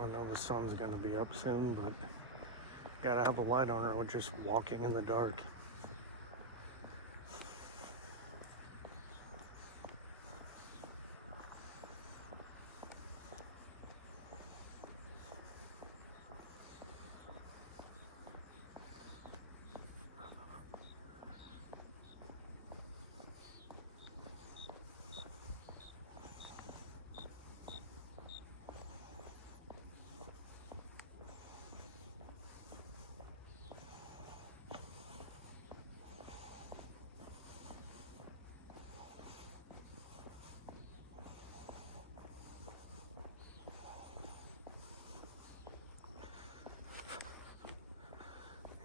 I know the sun's going to be up soon, but gotta have a light on or we're just walking in the dark.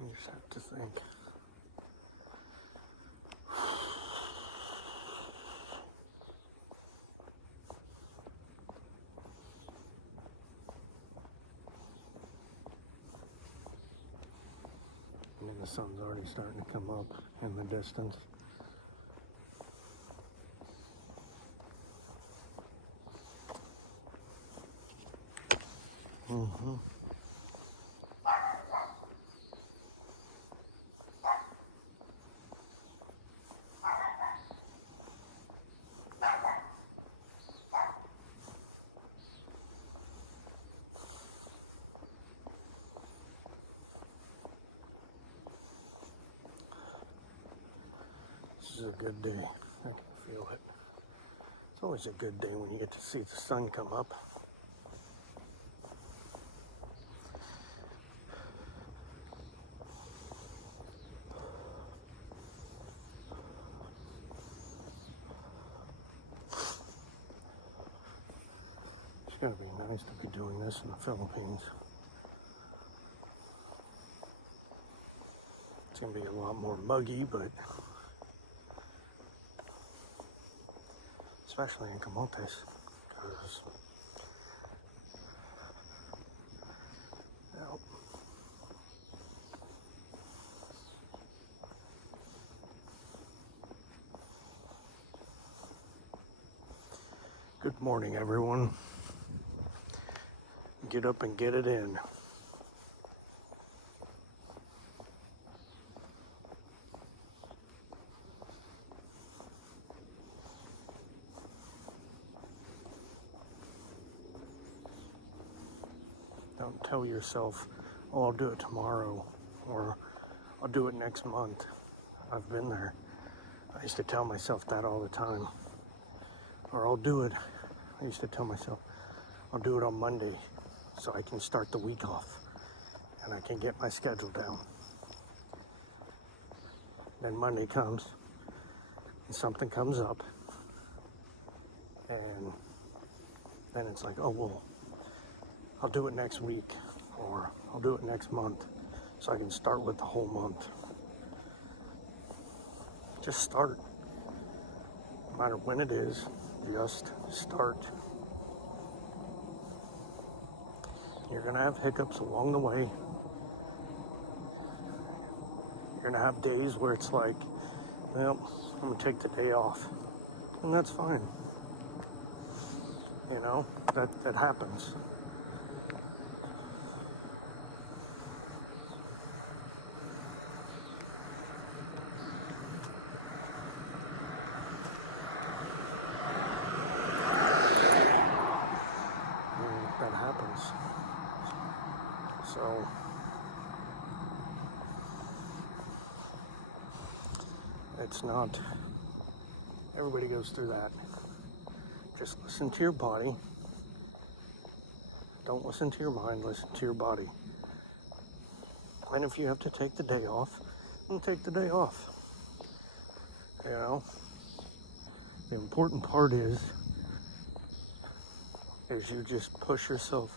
You just have to think. I mean, the sun's already starting to come up in the distance. Mm-hmm. This is a good day. I can feel it. It's always a good day when you get to see the sun come up. It's gotta be nice to be doing this in the Philippines. It's gonna be a lot more muggy, but especially in Camotes, because well, good morning, everyone. Get up and get it in. Don't tell yourself, oh, I'll do it tomorrow, or I'll do it next month. I've been there. I used to tell myself that all the time. Or I'll do it. I used to tell myself, I'll do it on Monday so I can start the week off and I can get my schedule down. Then Monday comes and something comes up and then it's like, oh, well, I'll do it next week or I'll do it next month so I can start with the whole month. Just start. No matter when it is, just start. You're gonna have hiccups along the way. You're gonna have days where it's like, well, I'm gonna take the day off. And that's fine. You know, that happens. That happens. So it's not, everybody goes through that. Just listen to your body. Don't listen to your mind, listen to your body. And if you have to take the day off, then take the day off. You know, the important part is you just push yourself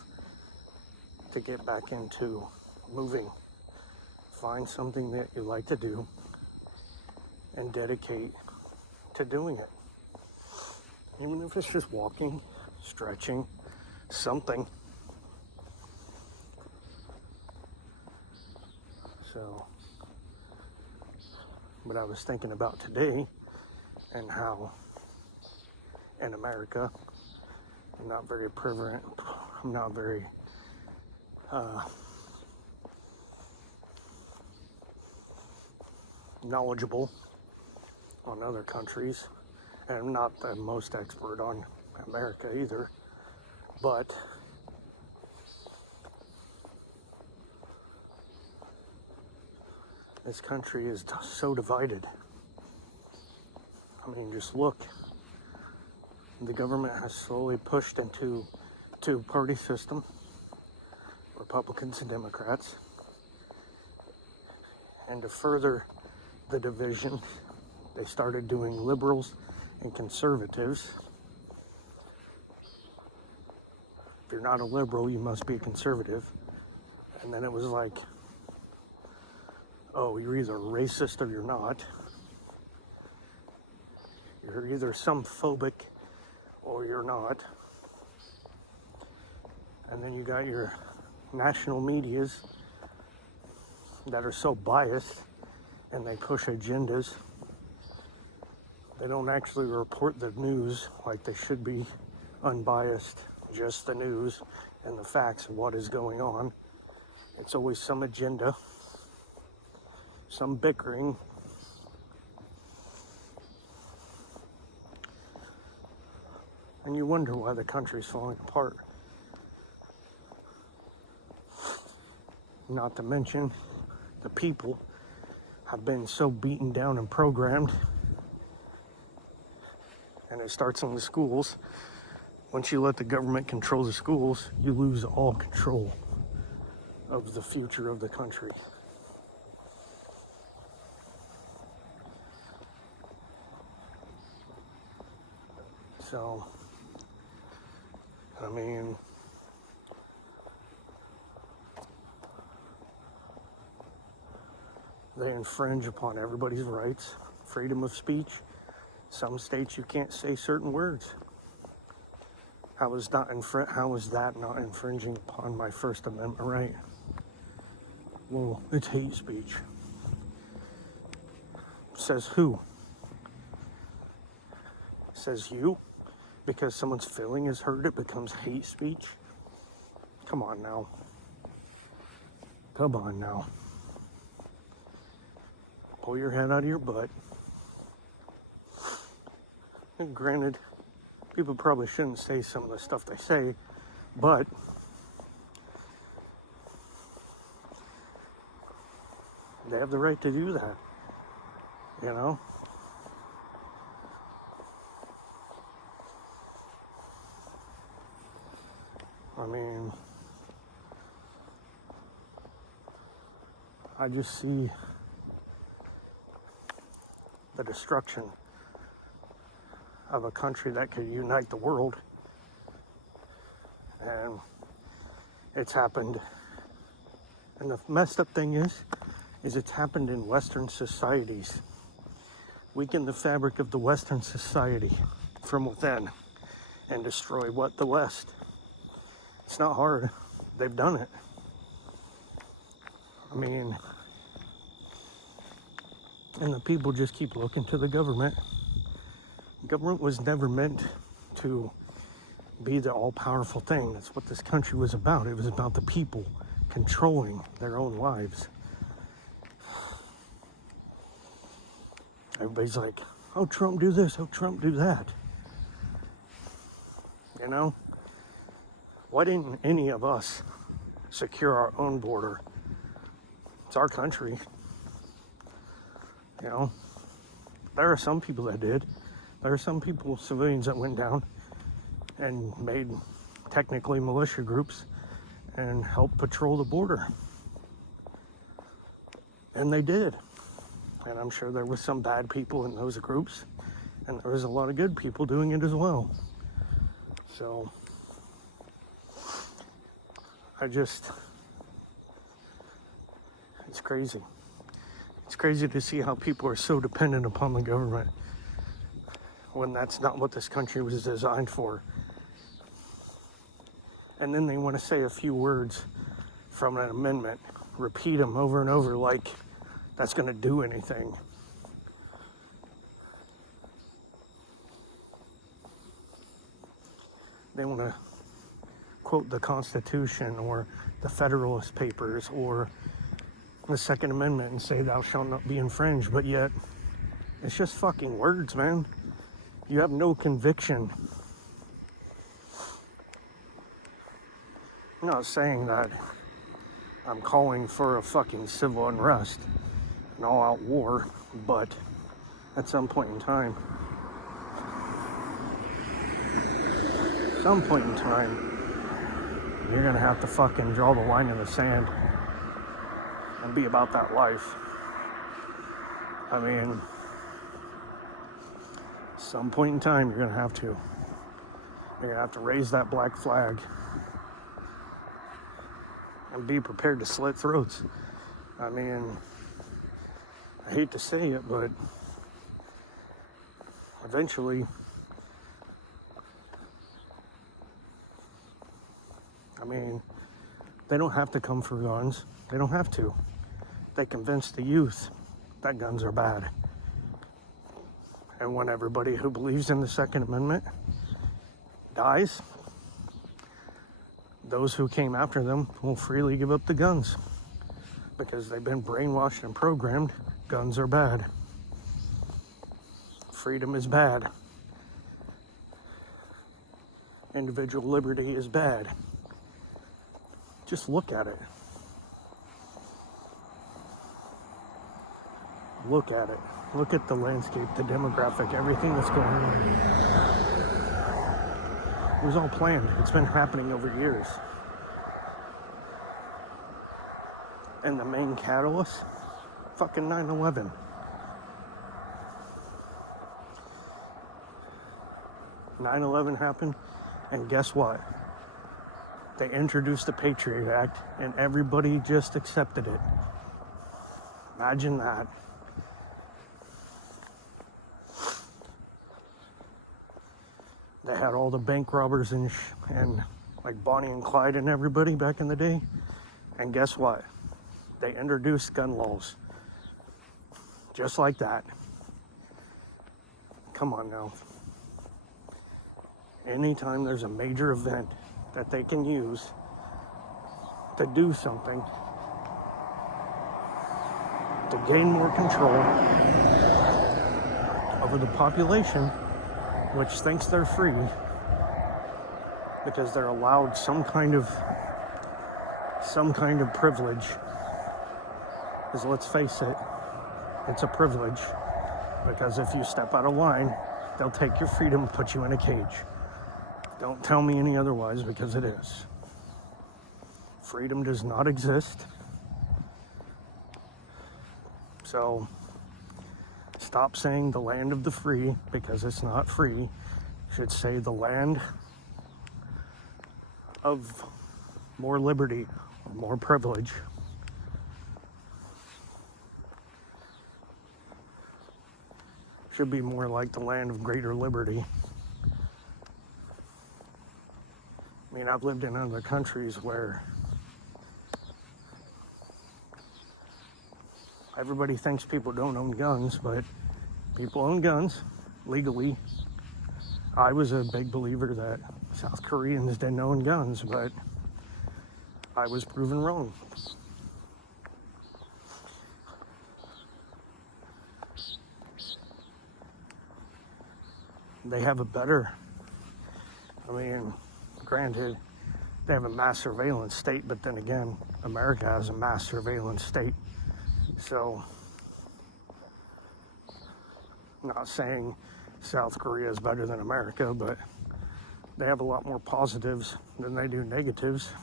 to get back into moving. Find something that you like to do and dedicate to doing it. Even if it's just walking, stretching, something. So, but I was thinking about today and how in America, I'm not very knowledgeable on other countries, and I'm not the most expert on America either, but this country is so divided. I mean, just look. The government has slowly pushed into two-party system, Republicans and Democrats, and to further the division, they started doing liberals and conservatives. If you're not a liberal, you must be a conservative. And then it was like, oh, you're either racist or you're not. You're either some phobic or you're not. And then you got your national medias that are so biased and they push agendas. They don't actually report the news like they should be, unbiased, just the news and the facts of what is going on. It's always some agenda, some bickering. And you wonder why the country's falling apart. Not to mention, the people have been so beaten down and programmed. And it starts in the schools. Once you let the government control the schools, you lose all control of the future of the country. So, I mean, they infringe upon everybody's rights, freedom of speech. Some states you can't say certain words. How is that not infringing upon my First Amendment right? Well, it's hate speech. Says who? Says you? Because someone's feeling is hurt, it becomes hate speech? Come on now. Come on now. Pull your head out of your butt. And granted, people probably shouldn't say some of the stuff they say, but they have the right to do that, you know? I mean, I just see the destruction of a country that could unite the world, and it's happened. And the messed up thing is it's happened in Western societies. Weaken the fabric of the Western society from within and destroy what? The West. It's not hard. They've done it. I mean, and the people just keep looking to the government. Government was never meant to be the all-powerful thing. That's what this country was about. It was about the people controlling their own lives. Everybody's like, oh, Trump do this, oh, Trump do that. You know? Why didn't any of us secure our own border? It's our country. You know? There are some people that did. There are some people, civilians, that went down and made technically militia groups and helped patrol the border. And they did. And I'm sure there was some bad people in those groups, and there was a lot of good people doing it as well. So, it's crazy. It's crazy to see how people are so dependent upon the government when that's not what this country was designed for. And then they want to say a few words from an amendment, repeat them over and over like that's going to do anything. They want to quote the Constitution or the Federalist Papers or the Second Amendment and say thou shalt not be infringed, but yet it's just fucking words, man. You have no conviction. I'm not saying that I'm calling for a fucking civil unrest, an all-out war, but at some point in time, you're gonna have to fucking draw the line in the sand and be about that life. I mean, some point in time, you're gonna have to. You're gonna have to raise that black flag and be prepared to slit throats. I mean, I hate to say it, but eventually, I mean, they don't have to come for guns. They don't have to. They convince the youth that guns are bad. And when everybody who believes in the Second Amendment dies, those who came after them will freely give up the guns because they've been brainwashed and programmed. Guns are bad. Freedom is bad. Individual liberty is bad. Just look at it. Look at it. Look at the landscape, the demographic, everything that's going on. It was all planned. It's been happening over years. And the main catalyst, fucking 9/11. 9/11 happened, and guess what? They introduced the Patriot Act, and everybody just accepted it. Imagine that. They had all the bank robbers and like Bonnie and Clyde and everybody back in the day. And guess what? They introduced gun laws. Just like that. Come on now. Anytime there's a major event that they can use to do something, to gain more control over the population, which thinks they're free because they're allowed some kind of privilege. Because let's face it, it's a privilege. Because if you step out of line, they'll take your freedom and put you in a cage. Don't tell me any otherwise, because it is. Freedom does not exist. So stop saying the land of the free, because it's not free. You should say the land of more liberty or more privilege. Should be more like the land of greater liberty. I mean, I've lived in other countries where everybody thinks people don't own guns, but people own guns legally. I was a big believer that South Koreans didn't own guns, but I was proven wrong. They have a better, I mean, granted, they have a mass surveillance state, but then again, America has a mass surveillance state. So, I'm not saying South Korea is better than America, but they have a lot more positives than they do negatives.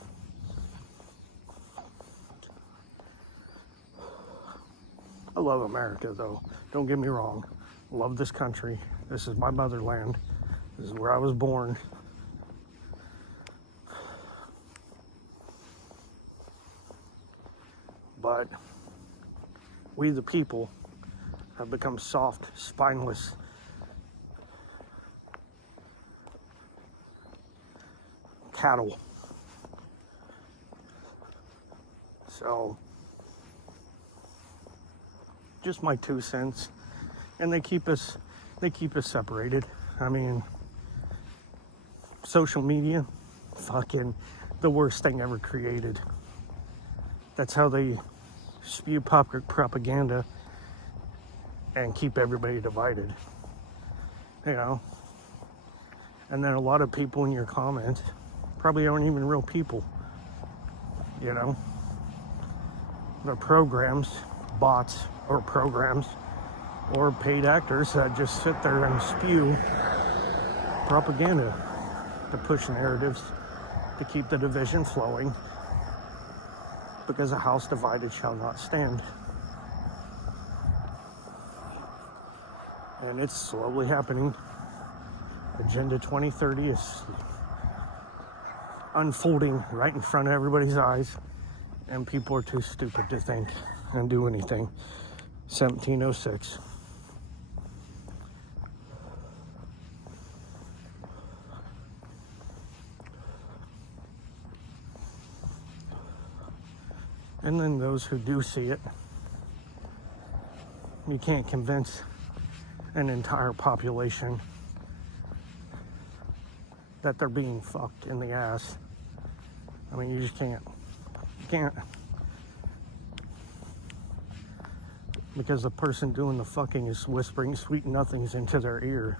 I love America, though. Don't get me wrong. I love this country. This is my motherland. This is where I was born. But we, the people, have become soft, spineless, cattle. So, just my 2 cents. And they keep us separated. I mean, social media, fucking the worst thing ever created. That's how they spew propaganda and keep everybody divided, you know. And then a lot of people in your comments probably aren't even real people, you know. They're programs, bots, or programs, or paid actors that just sit there and spew propaganda to push narratives to keep the division flowing, because a house divided shall not stand. And it's slowly happening. Agenda 2030 is unfolding right in front of everybody's eyes, and people are too stupid to think and do anything. 1706. And then those who do see it, you can't convince an entire population that they're being fucked in the ass. I mean, you just can't. You can't. Because the person doing the fucking is whispering sweet nothings into their ear.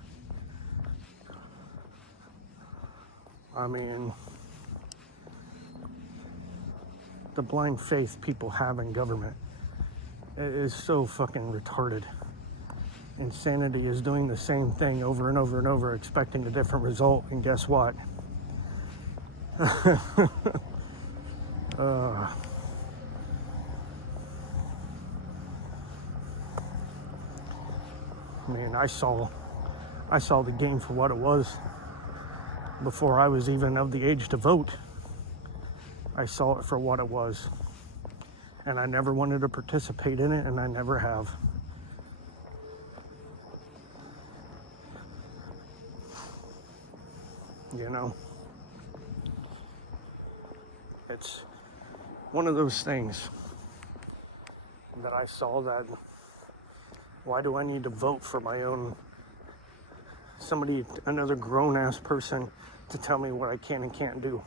I mean, the blind faith people have in government is so fucking retarded. Insanity is doing the same thing over and over and over, expecting a different result, and guess what? Man, I saw the game for what it was before I was even of the age to vote. I saw it for what it was, and I never wanted to participate in it, and I never have. You know, it's one of those things that I saw that, why do I need to vote for my own, another grown-ass person to tell me what I can and can't do?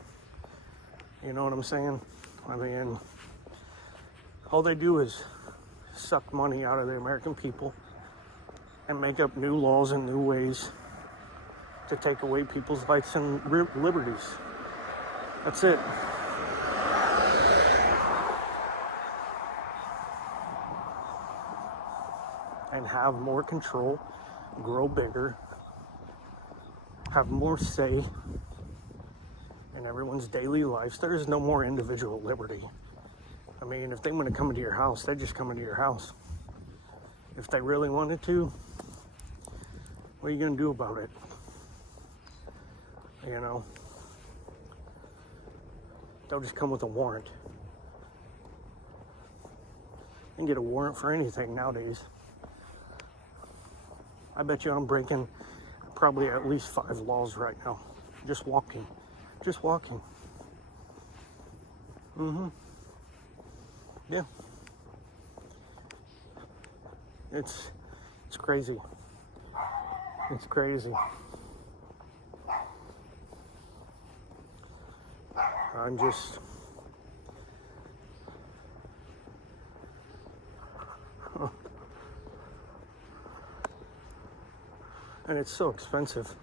You know what I'm saying? I mean, all they do is suck money out of the American people and make up new laws and new ways to take away people's rights and liberties. That's it. And have more control, grow bigger, have more say in everyone's daily lives. There is no more individual liberty. I mean, if they want to come into your house, they just come into your house. If they really wanted to, what are you going to do about it? You know, they'll just come with a warrant. You can get a warrant for anything nowadays. I bet you I'm breaking probably at least 5 laws right now. Just walking. Yeah. It's crazy. It's crazy. I'm just... And it's so expensive.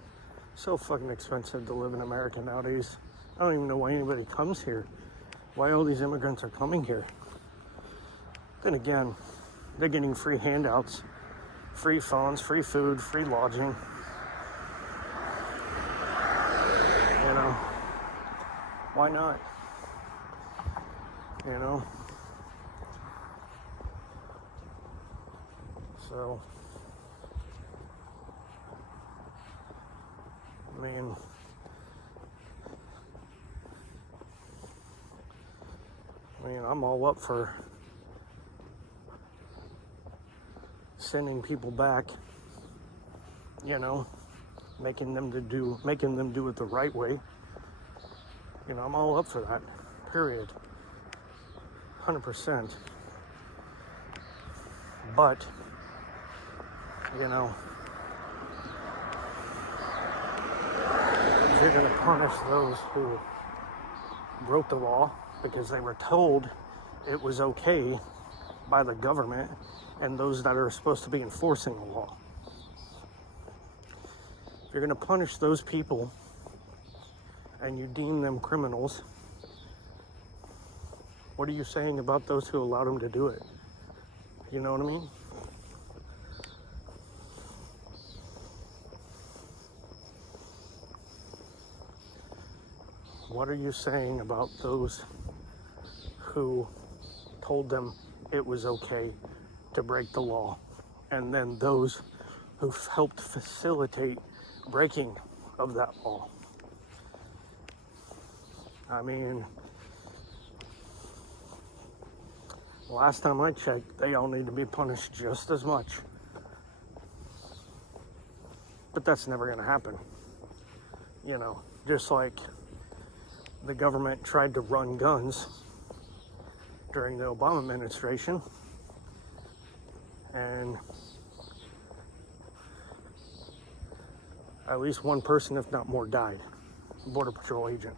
So fucking expensive to live in America nowadays. I don't even know why anybody comes here. Why all these immigrants are coming here. Then again, they're getting free handouts, free phones, free food, free lodging. You know, why not? You know? So, I mean, I'm all up for sending people back, you know, making them do it the right way. You know, I'm all up for that, period. 100%. But, you know, if you're going to punish those who broke the law because they were told it was okay by the government and those that are supposed to be enforcing the law. If you're going to punish those people and you deem them criminals, what are you saying about those who allowed them to do it? You know what I mean? What are you saying about those who told them it was okay to break the law, and then those who helped facilitate breaking of that law? I mean, last time I checked, they all need to be punished just as much. But that's never going to happen. You know, just like the government tried to run guns during the Obama administration, and at least one person, if not more, died, a Border Patrol agent,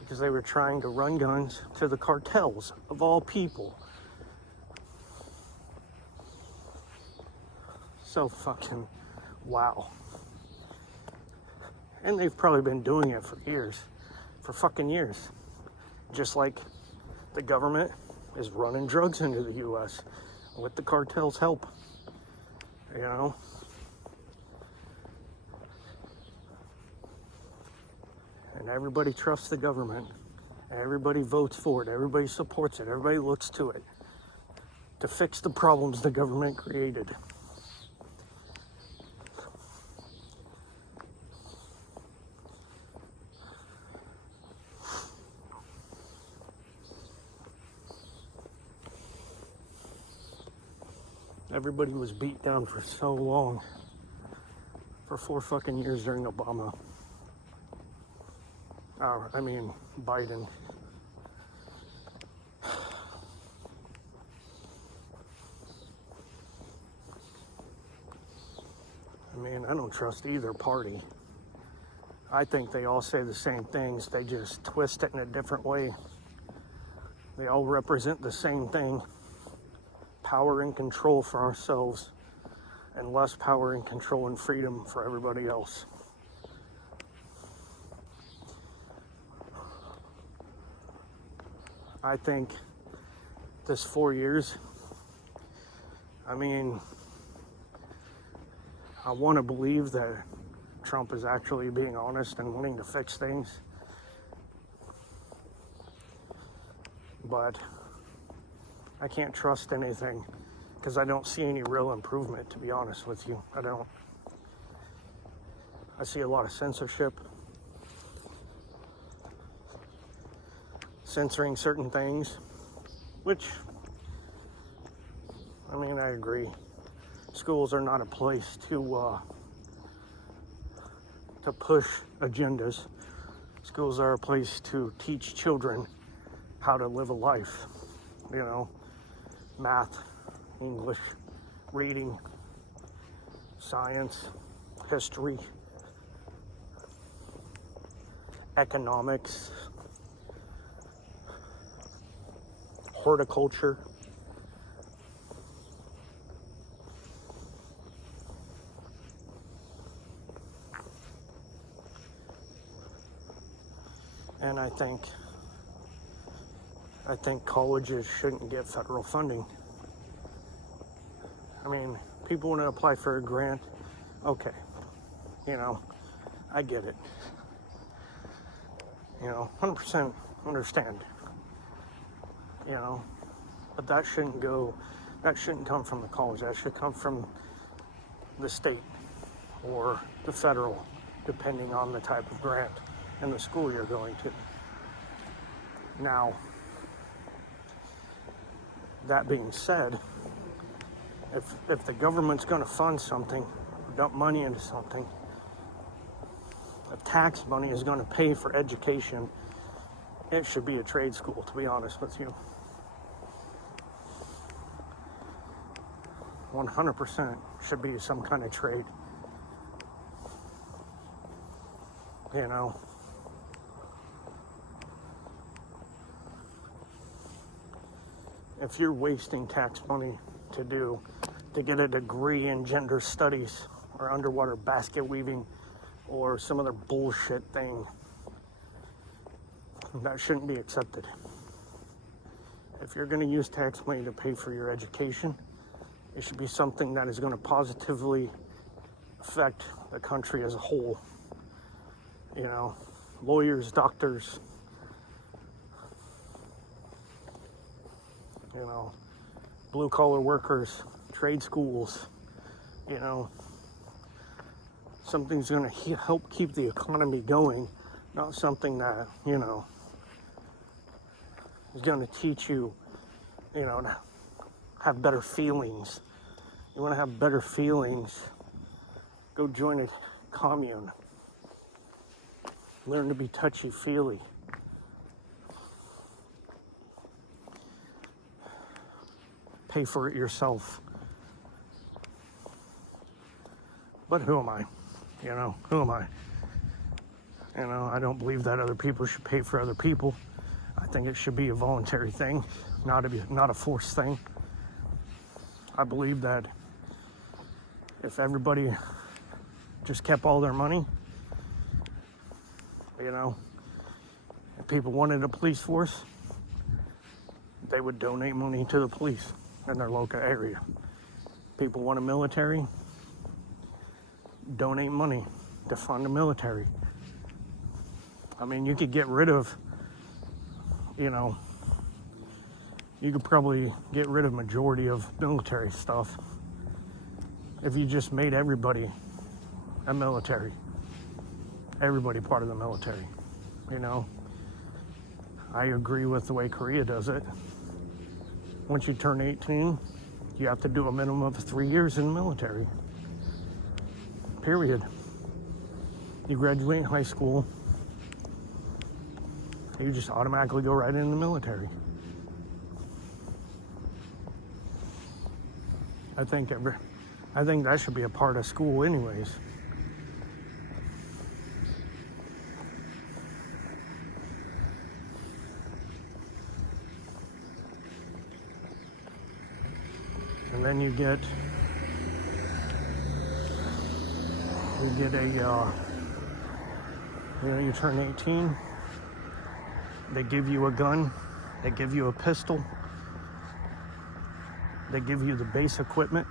because they were trying to run guns to the cartels, of all people. So fucking wow. And they've probably been doing it for years, for fucking years. Just like the government is running drugs into the U.S. with the cartel's help, you know? And everybody trusts the government, and everybody votes for it, everybody supports it, everybody looks to it to fix the problems the government created. Everybody was beat down for so long, for 4 fucking years during Obama. Biden. I don't trust either party. I think they all say the same things, they just twist it in a different way. They all represent the same thing: power and control for ourselves, and less power and control and freedom for everybody else. I think this 4 years, I want to believe that Trump is actually being honest and wanting to fix things. But I can't trust anything because I don't see any real improvement, to be honest with you. I don't. I see a lot of censorship, censoring certain things, which, I agree. Schools are not a place to push agendas. Schools are a place to teach children how to live a life, math, English, reading, science, history, economics, horticulture. And I think colleges shouldn't get federal funding. People want to apply for a grant. Okay. I get it. 100% understand. But that shouldn't come from the college. That should come from the state or the federal, depending on the type of grant and the school you're going to. Now, that being said, if the government's going to fund something, dump money into something, if tax money is going to pay for education, it should be a trade school, to be honest with you. 100% should be some kind of trade. if you're wasting tax money to get a degree in gender studies or underwater basket weaving or some other bullshit thing, that shouldn't be accepted. If you're going to use tax money to pay for your education, it should be something that is going to positively affect the country as a whole. You know, lawyers, doctors, you know, blue collar workers, trade schools, you know, something's going to help keep the economy going, not something that, you know, is going to teach you, you know, to have better feelings. You want to have better feelings, go join a commune. Learn to be touchy-feely. Pay for it yourself. But who am I? You know, who am I? You know, I don't believe that other people should pay for other people. I think it should be a voluntary thing, not a forced thing. I believe that if everybody just kept all their money, you know, if people wanted a police force, they would donate money to the police in their local area. People want a military, donate money to fund the military. I mean, you could get rid of, you know, you could probably get rid of majority of military stuff if you just made everybody a military. Everybody part of the military, you know. I agree with the way Korea does it. Once you turn 18, you have to do a minimum of 3 years in the military. Period. You graduate high school, you just automatically go right into the military. I think that should be a part of school anyways. And then you get you turn 18, they give you a gun, they give you a pistol, they give you the base equipment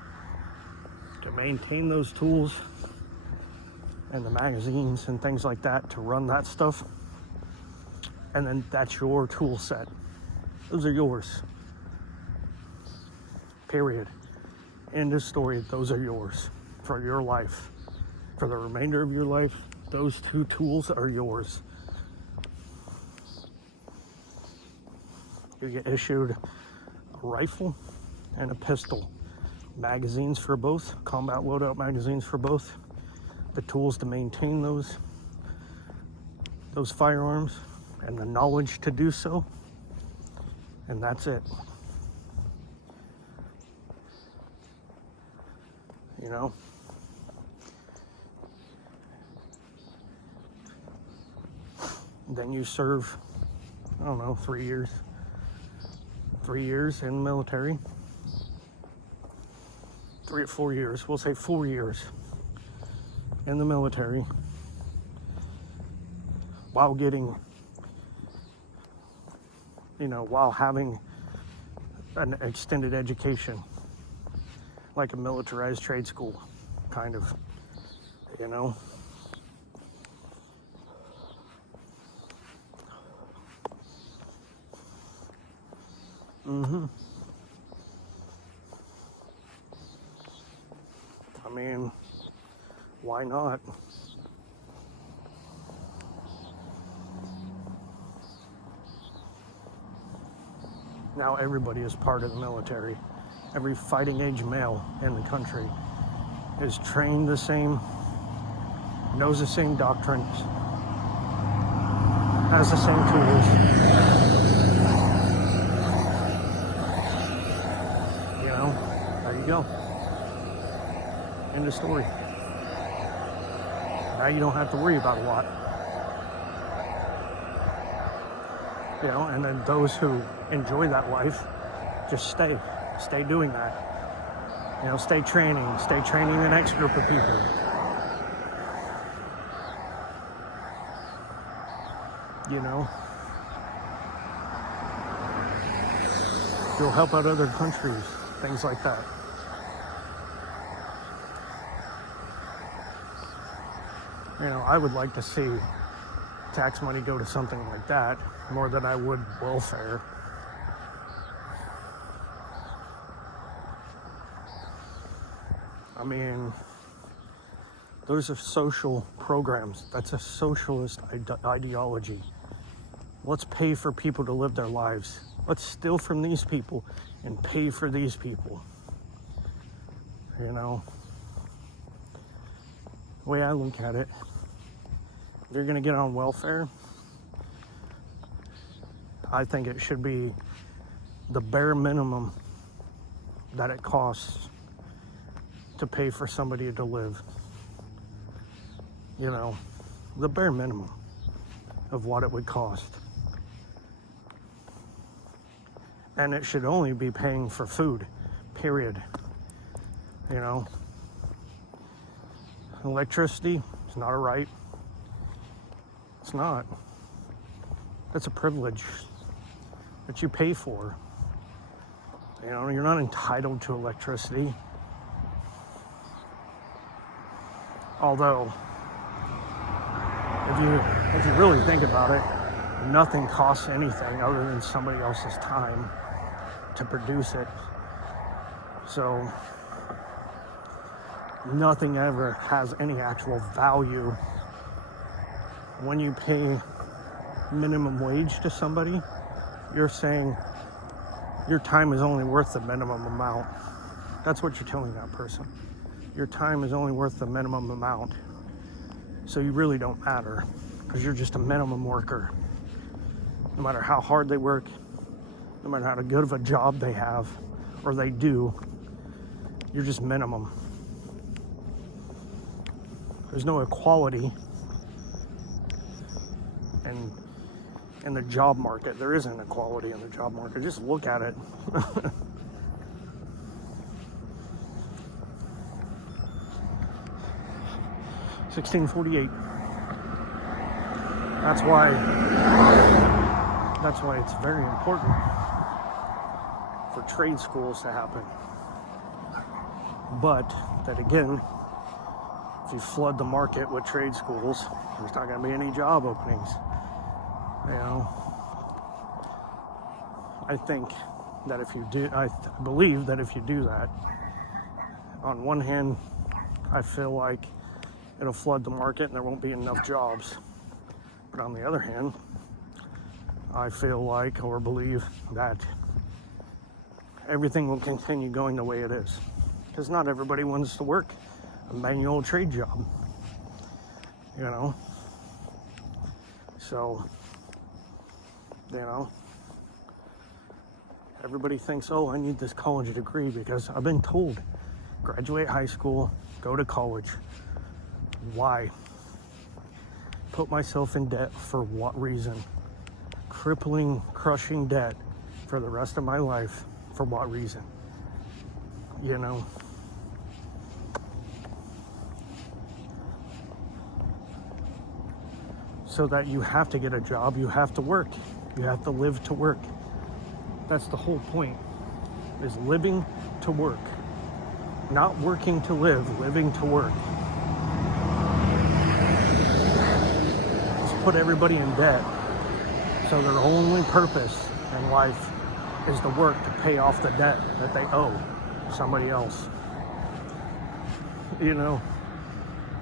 to maintain those tools and the magazines and things like that to run that stuff. And then that's your tool set. Those are yours. Period. End of story. Those are yours for your life. For the remainder of your life, those two tools are yours. You get issued a rifle and a pistol. Magazines for both, combat loadout magazines for both. The tools to maintain those firearms and the knowledge to do so. And that's it. You know? Then you serve, I don't know, 3 years. 3 years in the military. 3 or 4 years, we'll say 4 years in the military while getting, you know, while having an extended education, like a militarized trade school, kind of, you know. I mean, why not? Now everybody is part of the military. Every fighting age male in the country is trained the same, knows the same doctrines, has the same tools. You know, there you go. End of story. Now you don't have to worry about a lot. You know, and then those who enjoy that life Just stay doing that. You know, stay training the next group of people. You know, you'll help out other countries, things like that. You know, I would like to see tax money go to something like that more than I would welfare. I mean, those are social programs. That's a socialist ideology. Let's pay for people to live their lives. Let's steal from these people and pay for these people. You know, the way I look at it, if you're gonna get on welfare, I think it should be the bare minimum that it costs to pay for somebody to live. You know, the bare minimum of what it would cost. And it should only be paying for food, period. You know, electricity is not a right. It's not. That's a privilege that you pay for. You know, you're not entitled to electricity. Although, if you really think about it, nothing costs anything other than somebody else's time to produce it. So nothing ever has any actual value. When you pay minimum wage to somebody, you're saying your time is only worth the minimum amount. That's what you're telling that person. Your time is only worth the minimum amount. So you really don't matter, because you're just a minimum worker. No matter how hard they work, no matter how good of a job they have or they do, you're just minimum. There's no equality in the job market. There isn't equality in the job market. Just look at it. 1648. That's why it's very important for trade schools to happen. But that again, if you flood the market with trade schools, there's not going to be any job openings. You know, I think that if you do, I believe that if you do that, on one hand, I feel like it'll flood the market and there won't be enough jobs. But on the other hand, I feel like or believe that everything will continue going the way it is. Because not everybody wants to work a manual trade job, you know? So, you know, everybody thinks, oh, I need this college degree because I've been told, graduate high school, go to college. Why? Put myself in debt for what reason? Crippling, crushing debt for the rest of my life for what reason? You know? So that you have to get a job, you have to work. You have to live to work. That's the whole point, is living to work. Not working to live, living to work. Put everybody in debt, so their only purpose in life is to work to pay off the debt that they owe somebody else. You know,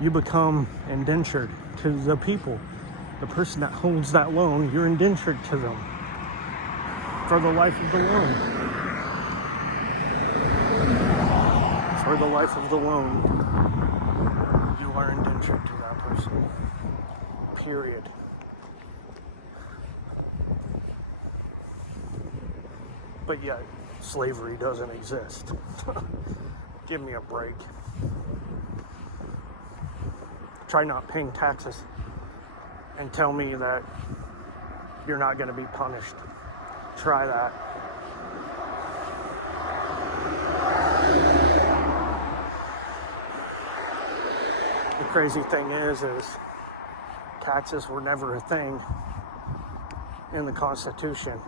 you become indentured to the people. The person that holds that loan, you're indentured to them for the life of the loan. For the life of the loan, you are indentured to that person. Period. But yet, slavery doesn't exist. Give me a break. Try not paying taxes and tell me that you're not going to be punished. Try that. The crazy thing is taxes were never a thing in the Constitution.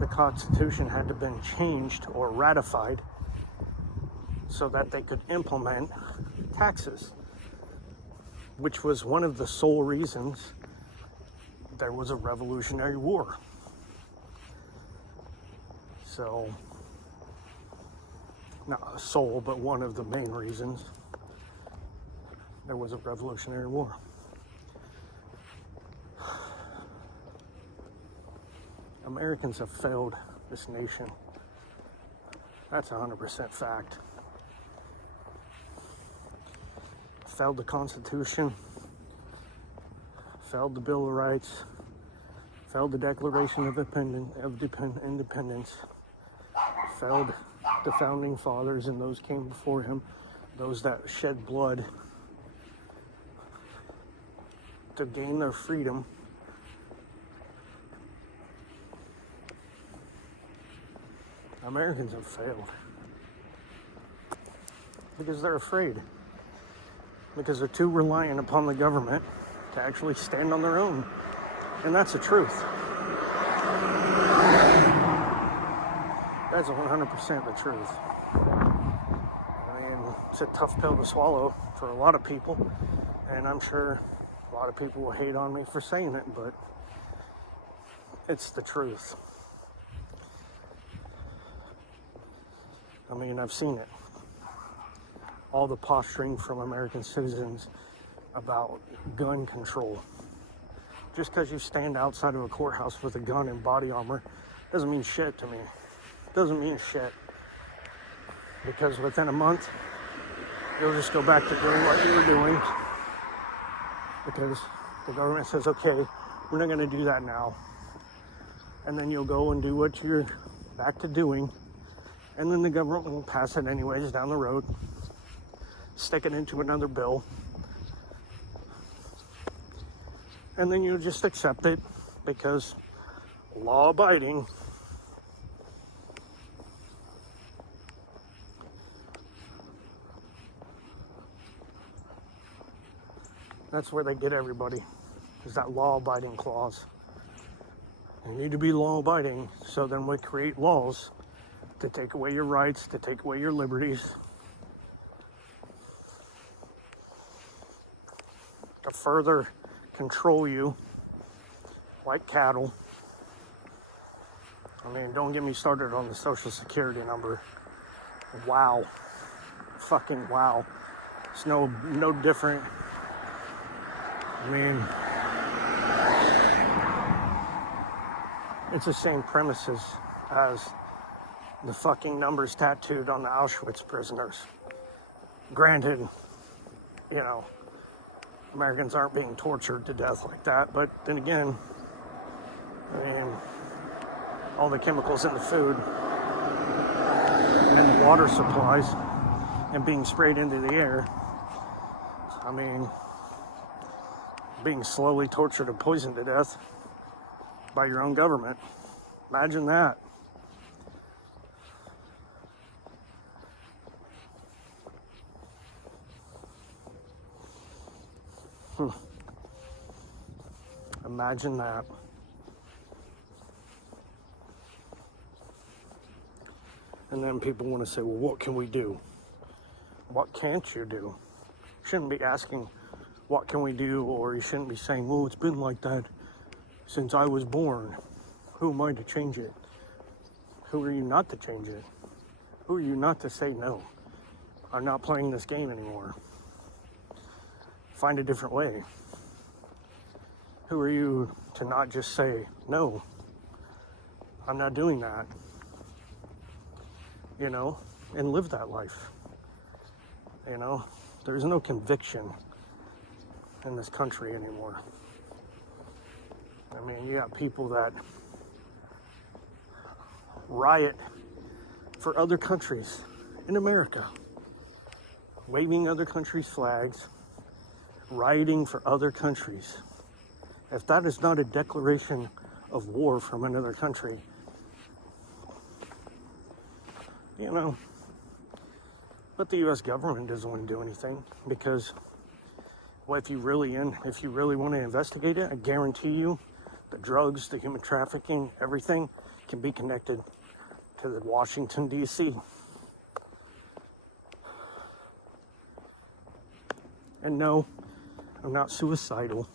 The Constitution had to been changed or ratified so that they could implement taxes, which was one of the sole reasons there was a Revolutionary War. So, not a sole, but one of the main reasons there was a Revolutionary War. Americans have failed this nation. That's 100% fact. Failed the Constitution, failed the Bill of Rights, failed the Declaration of Independence, failed the Founding Fathers and those came before him, those that shed blood to gain their freedom. Americans have failed because they're afraid, because they're too reliant upon the government to actually stand on their own. And that's the truth. That's 100% the truth. I mean, it's a tough pill to swallow for a lot of people, and I'm sure a lot of people will hate on me for saying it, but it's the truth. I mean, I've seen it. All the posturing from American citizens about gun control. Just because you stand outside of a courthouse with a gun and body armor doesn't mean shit to me. Doesn't mean shit. Because within a month, you'll just go back to doing what you were doing. Because the government says, okay, we're not going to do that now. And then you'll go and do what you're back to doing. And then the government will pass it anyways down the road, stick it into another bill, and then you'll just accept it because law-abiding. That's where they get everybody, is that law-abiding clause. You need to be law-abiding, so then we create laws to take away your rights, to take away your liberties, to further control you like cattle. I mean, don't get me started on the Social Security number. Wow. Fucking wow. It's no different. I mean, it's the same premises as the fucking numbers tattooed on the Auschwitz prisoners. Granted, you know, Americans aren't being tortured to death like that, but then again, I mean, all the chemicals in the food and the water supplies and being sprayed into the air, I mean, being slowly tortured and poisoned to death by your own government. Imagine that. Imagine that. And then people want to say, well, what can we do? What can't you do? You shouldn't be asking, what can we do? Or you shouldn't be saying, well, it's been like that since I was born. Who am I to change it? Who are you not to change it? Who are you not to say no? I'm not playing this game anymore. Find a different way. Who are you to not just say, no, I'm not doing that, you know, and live that life, you know? There's no conviction in this country anymore. I mean, you got people that riot for other countries in America, waving other countries' flags, rioting for other countries. If that is not a declaration of war from another country, you know, but the U.S. government doesn't want to do anything because, well, if you really want to investigate it, I guarantee you the drugs, the human trafficking, everything can be connected to the Washington, D.C. And no, I'm not suicidal.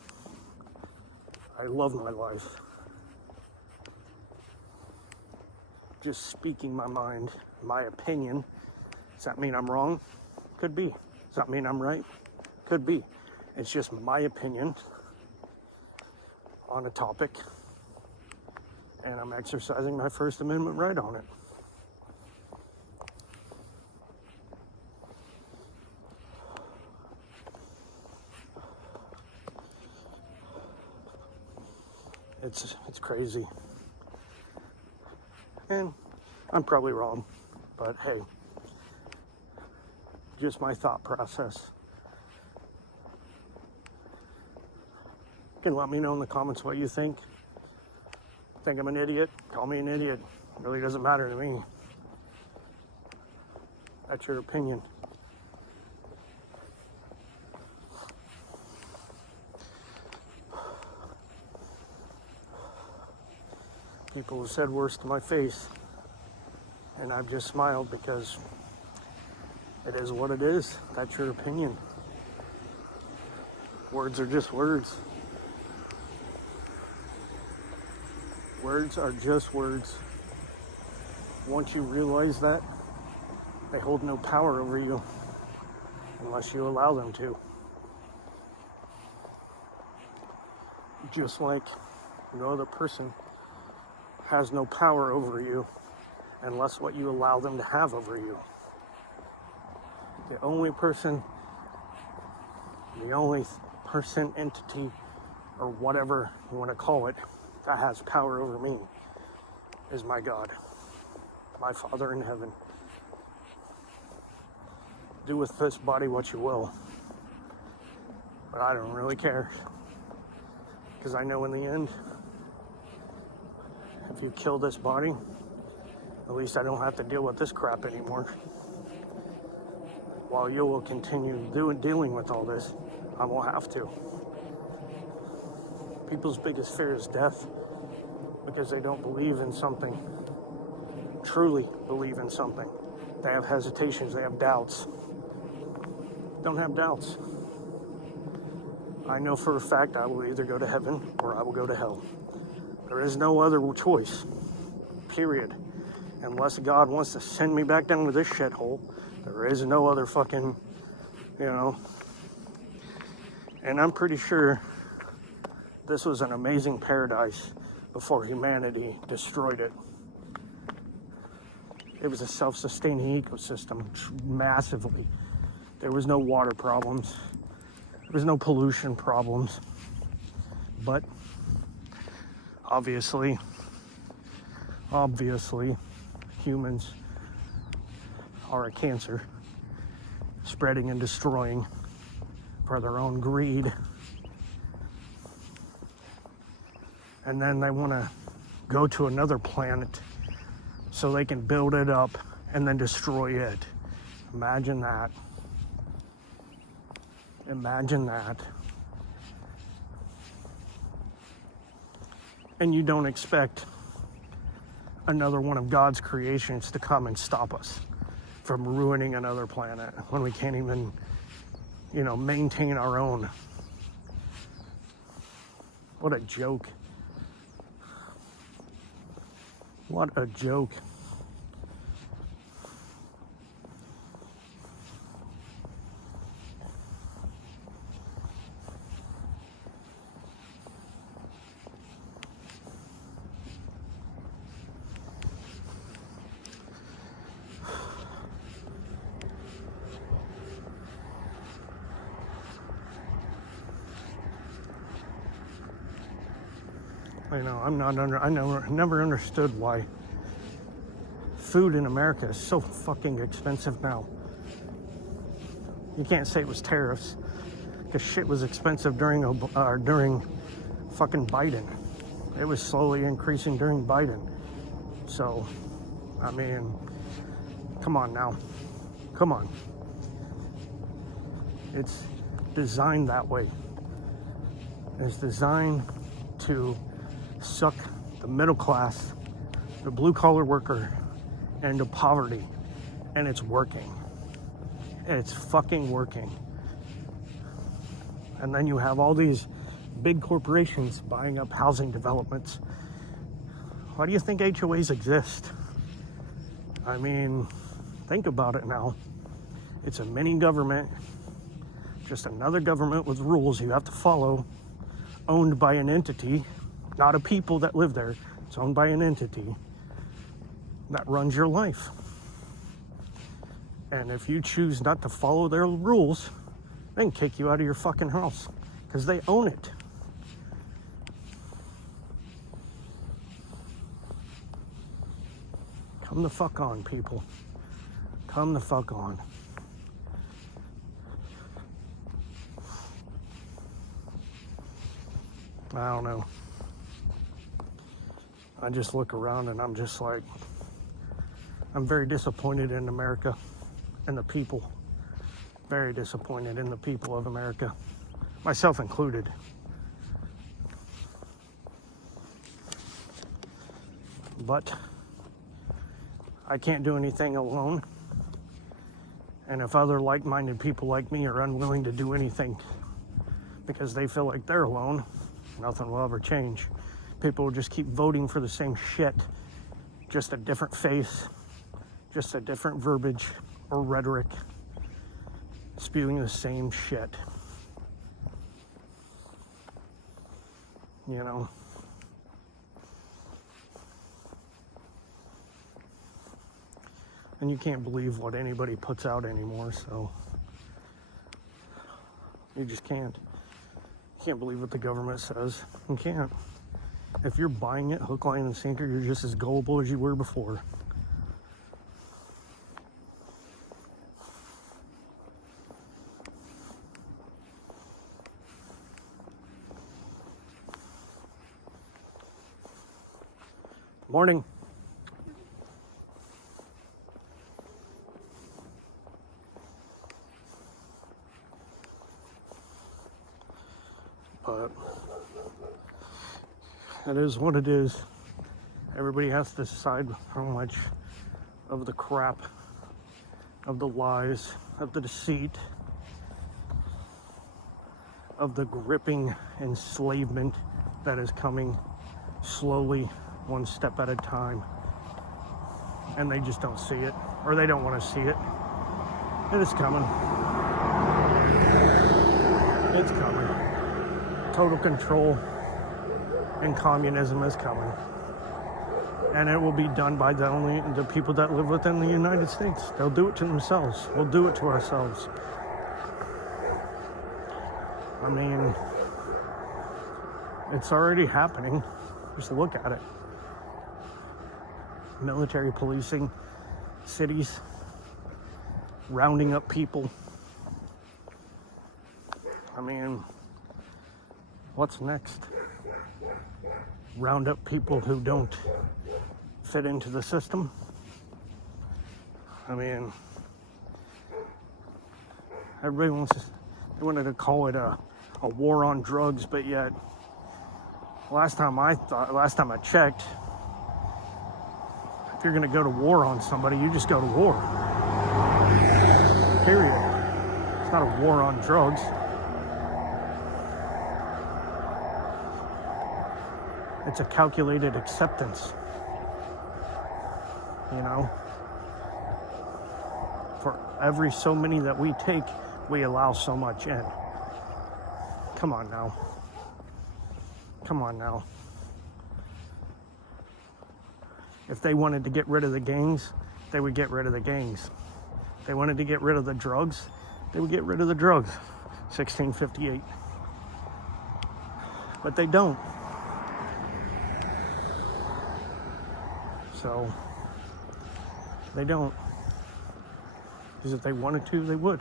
I love my life. Just speaking my mind, my opinion. Does that mean I'm wrong? Could be. Does that mean I'm right? Could be. It's just my opinion on a topic, and I'm exercising my First Amendment right on it. It's crazy. And I'm probably wrong, but hey, just my thought process. You can let me know in the comments what you think. Think I'm an idiot? Call me an idiot. It really doesn't matter to me. That's your opinion. People have said worse to my face, and I've just smiled because it is what it is. That's your opinion. Words are just words. Words are just words. Once you realize that, they hold no power over you unless you allow them to. Just like no other person has no power over you unless what you allow them to have over you. The only person, entity, or whatever you want to call it, that has power over me is my God, my Father in heaven. Do with this body what you will, but I don't really care, because I know in the end, if you kill this body, at least I don't have to deal with this crap anymore. While you will continue dealing with all this, I will have to. People's biggest fear is death because they don't believe in something, truly believe in something. They have hesitations, they have doubts. Don't have doubts. I know for a fact I will either go to heaven or I will go to hell. There is no other choice, period. Unless God wants to send me back down to this shithole, there is no other fucking, And I'm pretty sure this was an amazing paradise before humanity destroyed it. It was a self-sustaining ecosystem, massively. There was no water problems. There was no pollution problems. But obviously, humans are a cancer, spreading and destroying for their own greed. And then they want to go to another planet so they can build it up and then destroy it. Imagine that. Imagine that. And you don't expect another one of God's creations to come and stop us from ruining another planet when we can't even, maintain our own. What a joke. What a joke. I never understood why food in America is so fucking expensive now. You can't say it was tariffs, because shit was expensive during fucking Biden. It was slowly increasing during Biden. So, Come on now. Come on. It's designed that way. It's designed to suck the middle class, the blue-collar worker, into poverty. And it's working. It's fucking working. And then you have all these big corporations buying up housing developments. Why do you think HOAs exist? I mean, think about it now. It's a mini government, just another government with rules you have to follow, owned by an entity, not a people that live there. It's owned by an entity that runs your life. And if you choose not to follow their rules, they can kick you out of your fucking house because they own it. Come the fuck on, people. Come the fuck on. I don't know. I just look around and I'm just like, I'm very disappointed in America and the people. Very disappointed in the people of America, myself included. But I can't do anything alone. And if other like-minded people like me are unwilling to do anything because they feel like they're alone, nothing will ever change. People will just keep voting for the same shit, just a different face, just a different verbiage or rhetoric, spewing the same shit. You know? And you can't believe what anybody puts out anymore, so you just can't. You can't believe what the government says. You can't. If you're buying it hook, line, and sinker, you're just as gullible as you were before. Morning. But it is what it is. Everybody has to decide how much of the crap, of the lies, of the deceit, of the gripping enslavement that is coming slowly, one step at a time. And they just don't see it, or they don't want to see it. And it's coming. It's coming. Total control and communism is coming. And it will be done by only the people that live within the United States. They'll do it to themselves. We'll do it to ourselves. I mean, it's already happening. Just look at it. Military policing cities, rounding up people. I mean, what's next? Round up people who don't fit into the system? I mean, everybody they wanted to call it a war on drugs, but yet, last time I checked, if you're gonna go to war on somebody, you just go to war. Period. It's not a war on drugs. It's a calculated acceptance, you know? For every so many that we take, we allow so much in. Come on now. Come on now. If they wanted to get rid of the gangs, they would get rid of the gangs. If they wanted to get rid of the drugs, they would get rid of the drugs. 1658. But they don't. So, they don't. Because if they wanted to, they would.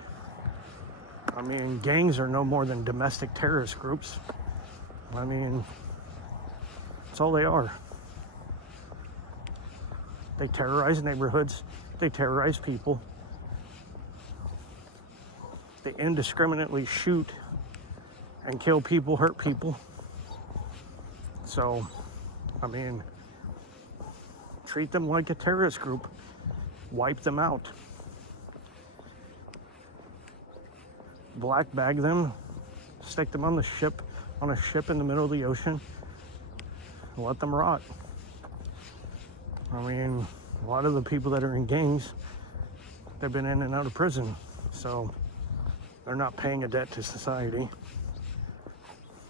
I mean, gangs are no more than domestic terrorist groups. I mean, that's all they are. They terrorize neighborhoods They terrorize people. They indiscriminately shoot and kill people, hurt people. So, I mean, treat them like a terrorist group. Wipe them out. Black bag them. Stick them on a ship in the middle of the ocean. And let them rot. I mean, a lot of the people that are in gangs, they've been in and out of prison. So, they're not paying a debt to society.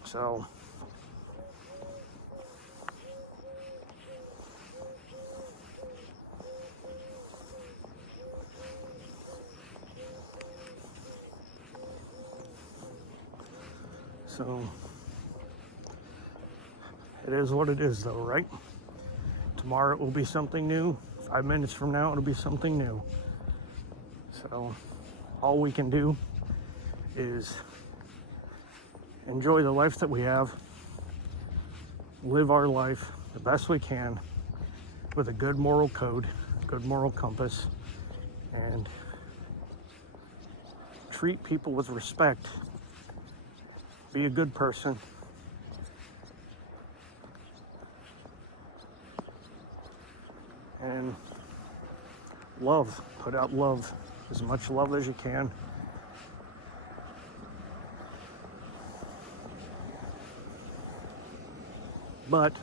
So, it is what it is, though, right? Tomorrow it will be something new. 5 minutes from now, it'll be something new. So, all we can do is enjoy the life that we have, live our life the best we can with a good moral code, good moral compass, and treat people with respect. Be a good person. And love. Put out love. As much love as you can. But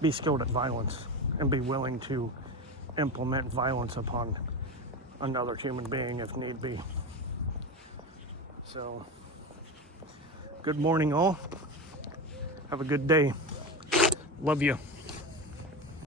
be skilled at violence and be willing to implement violence upon another human being if need be. So, good morning, all. Have a good day. Love you.